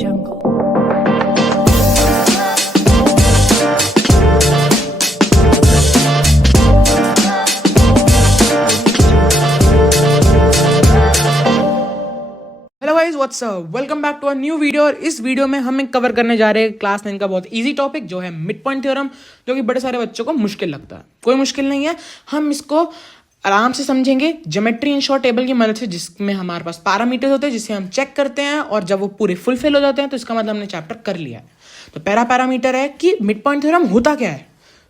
jungle. Hello guys, what's up, welcome back to a new video. और इस video में हम कवर करने जा रहे हैं क्लास 9 का बहुत इजी टॉपिक जो है मिड पॉइंट थ्योरम, जो कि बड़े सारे बच्चों को मुश्किल लगता है। कोई मुश्किल नहीं है, हम इसको आराम से समझेंगे ज्योमेट्री इन शॉर्ट टेबल की मदद से, जिसमें हमारे पास पैरामीटर्स होते हैं जिसे हम चेक करते हैं, और जब वो पूरे फुलफिल हो जाते हैं तो इसका मतलब हमने चैप्टर कर लिया है। तो पहला पैरामीटर है कि मिड पॉइंट थ्योरम होता क्या है,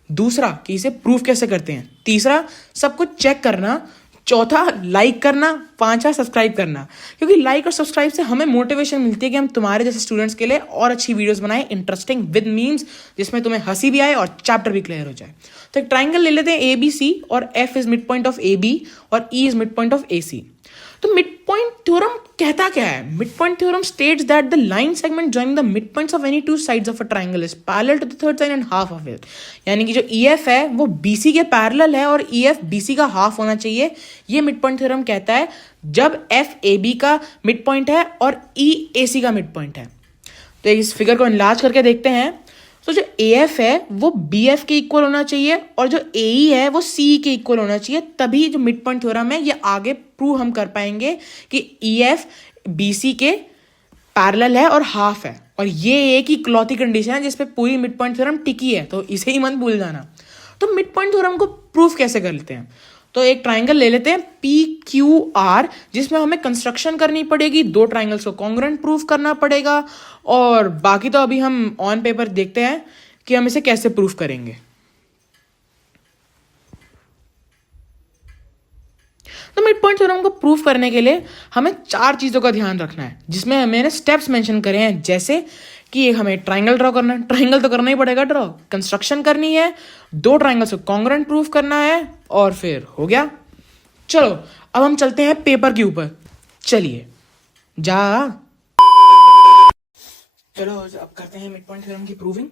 दूसरा कि इसे प्रूफ कैसे करते हैं, तीसरा सब कुछ चेक करना, चौथा लाइक करना, पांचवा सब्सक्राइब करना। क्योंकि लाइक और सब्सक्राइब से हमें मोटिवेशन मिलती है कि हम तुम्हारे जैसे स्टूडेंट्स के लिए और अच्छी वीडियोस बनाएं, इंटरेस्टिंग विद मीम्स, जिसमें तुम्हें हंसी भी आए और चैप्टर भी क्लियर हो जाए। तो एक ट्राइंगल ले लेते हैं ए बी सी, और F is mid point of A B और E is mid point of A C. तो मिड पॉइंट थ्योरम कहता क्या है? Mid point theorem states that the line segment joining the mid points of any two sides of a triangle is parallel to the third side and half of it. यानी कि जो EF है वो BC के parallel है और EF BC का half होना चाहिए। ये मिड पॉइंट थ्योरम कहता है जब F AB का मिड पॉइंट है और E AC का मिड पॉइंट है। तो इस फिगर को इनलार्ज करके देखते हैं। तो जो AF है वो BF के इक्वल होना चाहिए और जो AE है वो CE के इक्वल होना चाहिए, तभी जो मिड पॉइंट थ्योरम है ये आगे प्रूव हम कर पाएंगे कि EF BC के पैरेलल है और हाफ है। और ये एक ही इकलौती कंडीशन है जिसपे पूरी मिड पॉइंट थ्योरम टिकी है, तो इसे ही मत भूल जाना। तो मिड पॉइंट थ्योरम को प्रूफ कैसे कर लेते हैं? तो एक ट्राइंगल ले लेते हैं PQR, जिसमें हमें कंस्ट्रक्शन करनी पड़ेगी, दो ट्राइंगल्स को कॉन्ग्रुएंट प्रूफ करना पड़ेगा, और बाकी तो अभी हम ऑन पेपर देखते हैं कि हम इसे कैसे प्रूफ करेंगे। तो मिड पॉइंट थ्योरम को प्रूफ करने के लिए हमें चार चीज़ों का ध्यान रखना है, जिसमें हमें स्टेप्स मेंशन करे हैं, जैसे कि हमें ट्राइंगल ड्रॉ करना है, ट्राइंगल तो करना ही पड़ेगा ड्रॉ, कंस्ट्रक्शन करनी है, दो ट्राइंगल्स को कॉन्ग्रुएंट प्रूफ करना है, और फिर हो गया। चलो अब हम चलते हैं पेपर के ऊपर। चलिए जा चलो अब करते हैं मिड पॉइंट थ्योरम की प्रूविंग।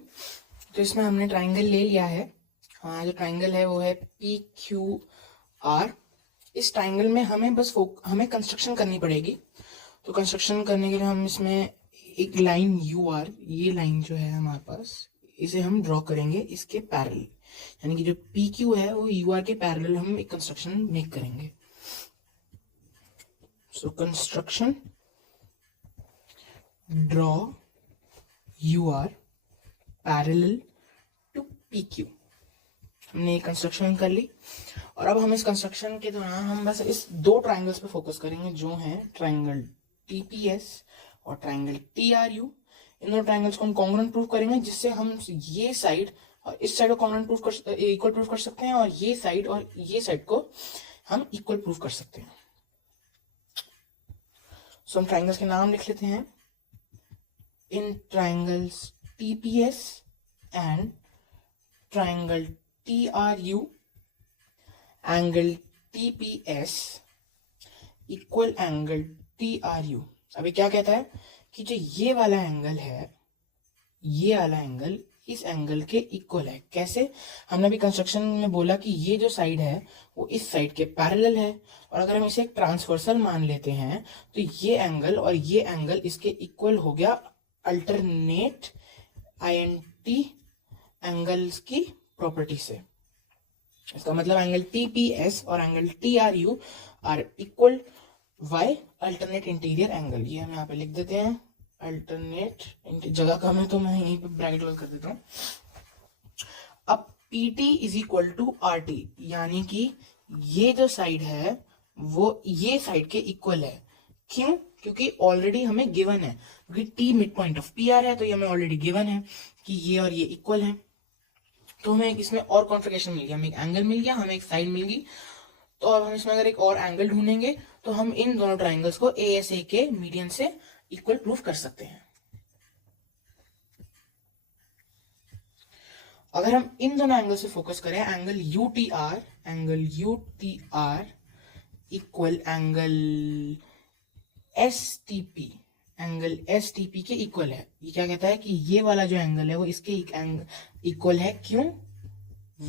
तो इसमें हमने ट्राइंगल ले लिया है। हाँ, जो ट्राइंगल है वो है PQR। इस ट्राइंगल में हमें बस हमें कंस्ट्रक्शन करनी पड़ेगी। तो कंस्ट्रक्शन करने के लिए हम इसमें एक लाइन UR, ये लाइन जो है हमारे पास, इसे हम ड्रॉ करेंगे इसके पैरेलल। यानी कि जो PQ है वो UR के पैरेलल हम एक कंस्ट्रक्शन मेक करेंगे। So construction draw UR parallel to PQ। हमने ये कंस्ट्रक्शन कर ली, और अब हम इस कंस्ट्रक्शन के दौरान हम बस इस दो ट्राइंगल्स पे फोकस करेंगे, जो हैं ट्राइंगल TPS और ट्राइंगल TRU। इन दोनों ट्राइंगल्स को हम कॉन्ग्रुएंट प्रूफ करेंगे, जिससे हम ये साइड और इस साइड को कॉन्ग्रुएंट प्रूफ कर इक्वल प्रूफ कर सकते हैं, और ये साइड और ये साइड को हम इक्वल प्रूफ कर सकते हैं। सो हम ट्राइंगल्स के नाम लिख लेते हैं। In triangles TPS and triangle TRU, angle TPS equal angle TRU। अभी क्या कहता है कि जो ये वाला एंगल है, ये वाला एंगल इस एंगल के इक्वल है। कैसे? हमने अभी कंस्ट्रक्शन में बोला कि ये जो साइड है वो इस साइड के पैरेलल है, और अगर हम इसे एक ट्रांसवर्सल मान लेते हैं तो ये एंगल और ये एंगल इसके इक्वल हो गया अल्टरनेट INT एंगल्स की प्रॉपर्टी से। इसका मतलब एंगल TPS और angle TRU are equal by alternate interior angle. ये हम यहाँ पे लिख देते हैं, अल्टरनेट, जगह कम है तो मैं यहीं पे ब्रैकेट कर देता हूँ। अब PT is equal to RT, यानी कि ये जो साइड है वो ये साइड के इक्वल है। क्यों? क्योंकि ऑलरेडी हमें गिवन है, क्योंकि T mid point of PR है, तो ये हमें ऑलरेडी गिवन है कि ये और ये इक्वल है। तो हमें इसमें और कॉन्फिगरेशन मिल गया, हमें एक एंगल मिल गया, हमें एक साइड मिल गई। तो अब हम इसमें अगर एक और एंगल ढूंढेंगे तो हम इन दोनों ट्राइंगल्स को ASA के मीडियन से इक्वल प्रूफ कर सकते हैं। अगर हम इन दोनों एंगल से फोकस करें, angle UTR equal angle STP के इक्वल है। ये क्या कहता है कि ये वाला जो एंगल है वो इसके इक्वल है। क्यों?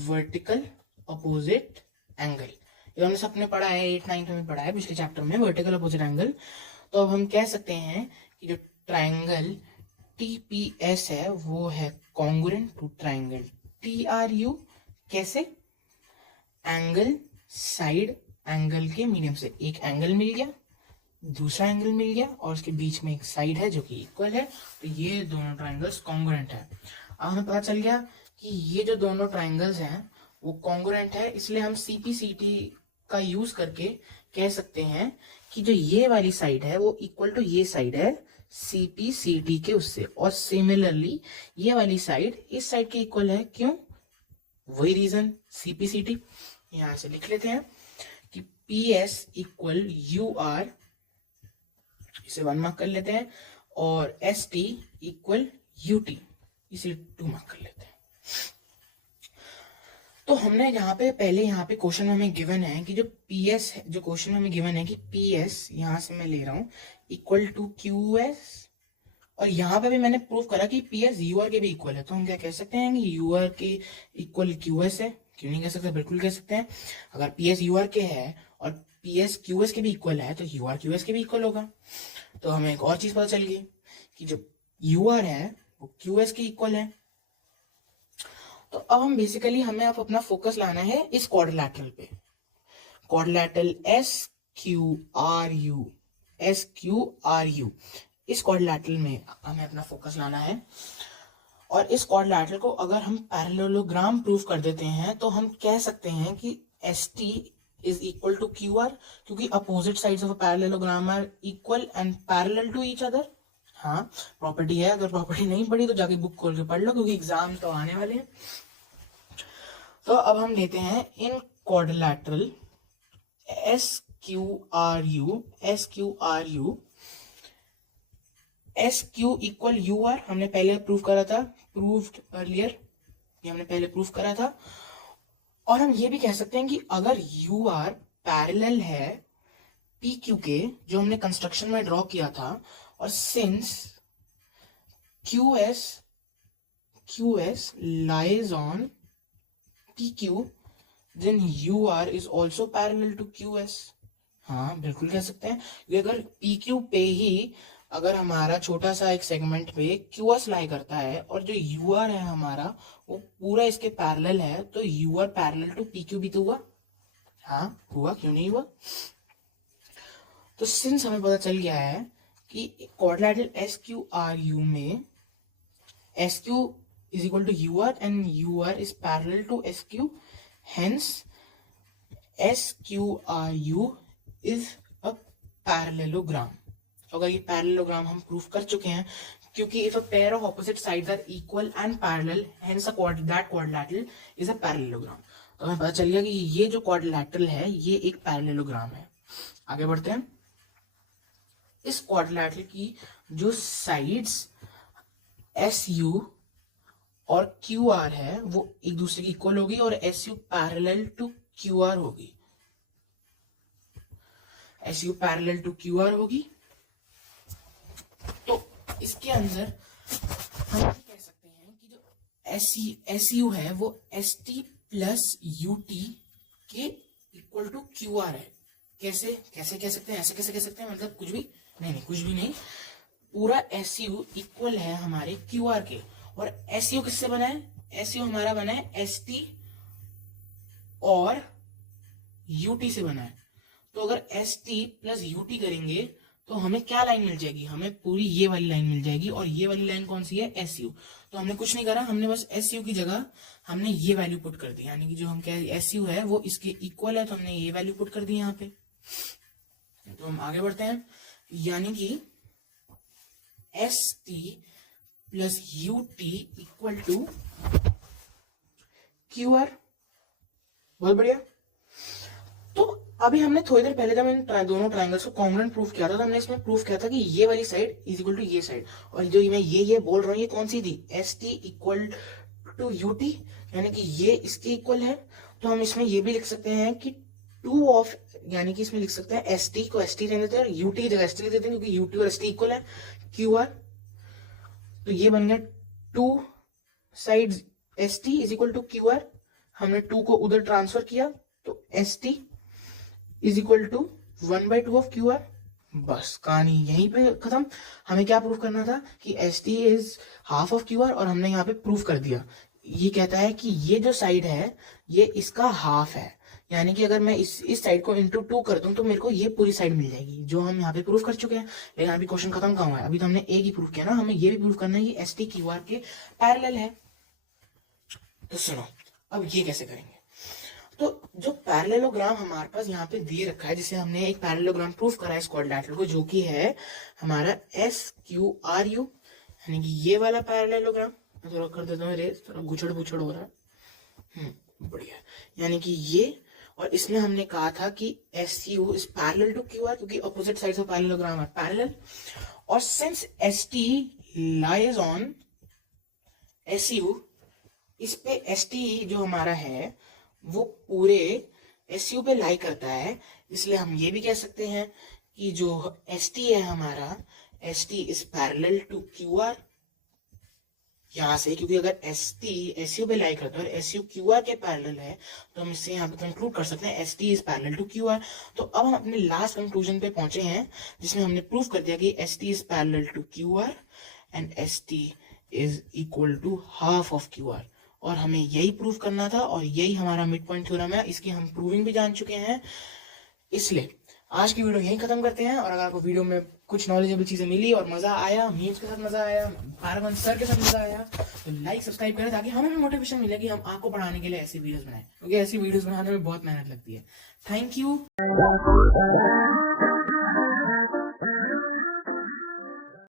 Vertical opposite angle. ये हमने सबने पढ़ा है, 8-9 में पढ़ा है पिछले चैप्टर में, वर्टिकल अपोजिट एंगल। तो अब हम कह सकते हैं कि जो ट्राइंगल TPS है वो है कॉन्ग्रुएंट टू ट्राइंगल TRU। कैसे? एंगल साइड एंगल के मीडियम से एक एंगल मिल गया, दूसरा एंगल मिल गया और उसके बीच में एक साइड है जो कि इक्वल है, तो ये दोनों ट्राइंगल्स कॉन्ग्रुएंट है। अब हमें पता चल गया कि ये जो दोनों ट्राइंगल्स हैं वो कॉन्ग्रुएंट है, इसलिए हम CPCT का यूज करके कह सकते हैं कि जो ये वाली साइड है वो इक्वल टू ये साइड है CPCT के उससे, और सिमिलरली ये वाली साइड इस साइड के इक्वल है। क्यों? वही रीजन CPCT। यहां से लिख लेते हैं कि PS इक्वल UR, इसे 1 मार्क कर लेते हैं, और ST इक्वल UT, इसे 2 मार्क कर लेते हैं। तो हमने यहाँ पे पहले यहाँ पे क्वेश्चन में हमें गिवन है कि जो PS है, जो क्वेश्चन में हमें गिवन है कि PS यहां से मैं ले रहा हूं इक्वल टू QS, और यहाँ पे भी मैंने प्रूव करा कि PS UR के भी इक्वल है, तो हम क्या कह सकते हैं कि UR के इक्वल QS है। क्यों नहीं कह सकते? बिल्कुल कह सकते हैं। अगर PS UR के है और PS QS के भी इक्वल है तो UR QS के भी इक्वल होगा। तो हमें एक और चीज पता चल गई कि जो UR है वो QS के इक्वल है। तो अब हम बेसिकली हमें अब अपना फोकस लाना है इस क्वाड्रिलैटरल पे, क्वाड्रिलैटरल SQRU, SQRU, इस क्वाड्रिलैटरल में हमें अपना फोकस लाना है। और इस क्वाड्रिलैटरल को अगर हम पैरेललोग्राम प्रूफ कर देते हैं तो हम कह सकते हैं कि ST is equal to QR, क्योंकि opposite sides of a parallelogram are equal and parallel to each other. हाँ, प्रॉपर्टी है। अगर प्रॉपर्टी नहीं पढ़ी तो जाके बुक खोल के पढ़ लो, क्योंकि एग्जाम तो आने वाले हैं। तो अब हम लेते हैं in quadrilateral SQRU, SQRU, SQ equal UR, हमने पहले प्रूव करा था, प्रूव्ड अर्लियर, ये हमने पहले प्रूव करा था। और हम ये भी कह सकते हैं कि अगर UR पैरेलल है PQ के, जो हमने कंस्ट्रक्शन में ड्रॉ किया था, और since QS lies on PQ, then UR is also parallel to QS। हाँ, बिल्कुल कह सकते हैं। अगर PQ पे ही अगर हमारा छोटा सा एक सेगमेंट पे QS लाई करता है और जो UR है हमारा वो पूरा इसके पैरेलल है, तो UR पैरेलल टू PQ भी तो हुआ। हाँ, हुआ। क्यों नहीं हुआ? तो सिंस हमें पता चल गया है कि क्वाड्रिलैटरल SQRU में SQ is equal to UR and UR is parallel to SQ, hence SQRU is a parallelogram। अगर ये पैरेललोग्राम हम प्रूफ कर चुके हैं, क्योंकि if a pair of opposite sides are equal and parallel, hence that quadrilateral is a parallelogram. तो हमें पता चल गया कि ये जो क्वाड्रिलैटरल है ये एक पैरेललोग्राम है। आगे बढ़ते हैं। इस क्वाड्रिलैटरल की जो साइड्स SU और QR है वो एक दूसरे की इक्वल होगी और SU पैरेलल टू QR होगी, SU पैरेलल टू QR होगी। तो इसके अंदर हम कह सकते हैं कि जो SU है वो ST प्लस UT के इक्वल टू QR है। कैसे कह सकते हैं? ऐसे कैसे कह सकते हैं? मतलब कुछ भी नहीं, कुछ भी नहीं। पूरा SU इक्वल है हमारे QR के, और SU किससे बना है? SU हमारा बना है ST और UT से बना है। तो अगर ST प्लस UT करेंगे तो हमें क्या लाइन मिल जाएगी? हमें पूरी ये वाली लाइन मिल जाएगी, और ये वाली लाइन कौन सी है? SU। तो हमने कुछ नहीं करा, हमने बस SU की जगह हमने ये वैल्यू पुट कर दी, यानी कि जो हम कह SU है वो इसके इक्वल है, तो हमने ये वैल्यू पुट कर दी यहाँ पे। तो हम आगे बढ़ते हैं, यानी कि ST plus UT equal to QR। बहुत बढ़िया। तो अभी हमने थोड़ी देर पहले जब इन दोनों ट्राइंगल्स को कॉन्ग्रुएंट प्रूफ किया था, तो हमने इसमें प्रूफ किया था कि ये वाली साइड इज इक्वल टू ये साइड, और जो मैं ये बोल रहा हूँ ये कौन सी थी? ST इक्वल टू UT, यानी कि ये इसके इक्वल है। तो हम इसमें ये भी लिख सकते हैं कि टू ऑफ, यानी कि इसमें लिख सकते हैं ST को ST रहने देते हैं और UT की जगह ST लिख देते हैं, क्योंकि UT और ST इक्वल है QR। तो ये बन गया two side ST is equal to QR। हमने 2 को उधर ट्रांसफर किया तो ST is equal to 1/2 of QR। बस कहानी यहीं पे खत्म। हमें क्या प्रूव करना था कि S T is half of Q R, और हमने यहाँ पे प्रूव कर दिया। ये कहता है कि ये जो साइड है ये इसका हाफ है, यानी कि अगर मैं इस साइड को इंटू 2 कर दूं तो मेरे को ये पूरी साइड मिल जाएगी, जो हम यहाँ पे प्रूव कर चुके हैं। लेकिन अभी क्वेश्चन खत्म कहाँ हुआ है, अभी तो हमने एक ही प्रूव किया ना, हमें ये भी प्रूव करना है कि एस टी क्यू आर के पैरेलल है। तो सुनो, अब ये कैसे करेंगे। तो जो पैरेललोग्राम हमारे पास यहाँ पे दे रखा है, जिसे हमने एक पैरेललोग्राम प्रूफ करा है इस क्वाड्रिलेटरल को, जो कि है हमारा एस क्यू आर यू, यानी कि ये वाला पैरेललोग्राम। मैं थोड़ा कर देता हूँ रेस, थोड़ा गुछड़ गुछड़ हो रहा है। बढ़िया। यानी कि ये, और इसमें हमने कहा था कि S U is parallel to Q R, क्योंकि opposite sides of parallelogram are parallel. और since S T lies on S U, इस पे एस टी जो हमारा है वो पूरे एस यू पे लाई करता है, इसलिए हम ये भी कह सकते हैं कि जो एस टी है हमारा, S T is parallel to Q R. यहां से, क्योंकि अगर एस टी एस यू पे लाई करता है और एस यू क्यू आर के पैरेलल है, तो हम इससे यहाँ पे कंक्लूड कर सकते हैं S T is parallel to Q R. तो अब हम अपने लास्ट कंक्लूजन पे पहुंचे हैं, जिसमें हमने प्रूव कर दिया कि S T is parallel to Q R and S T is equal to half of Q R. और हमें यही प्रूव करना था, और यही हमारा मिड पॉइंट थ्योरम है। इसकी हम प्रूविंग भी जान चुके हैं। इसलिए आज की वीडियो यहीं खत्म करते हैं। और अगर आपको वीडियो में कुछ नॉलेजेबल चीजें मिली और मजा आया, मीम्स के साथ मजा आया, आरवन सर के साथ मजा आया, तो लाइक सब्सक्राइब करें, ताकि हमें भी मोटिवेशन मिले कि हम आपको पढ़ाने के लिए ऐसी वीडियोस बनाएं, क्योंकि ऐसी वीडियोस बनाने में बहुत मेहनत लगती है। Thank you.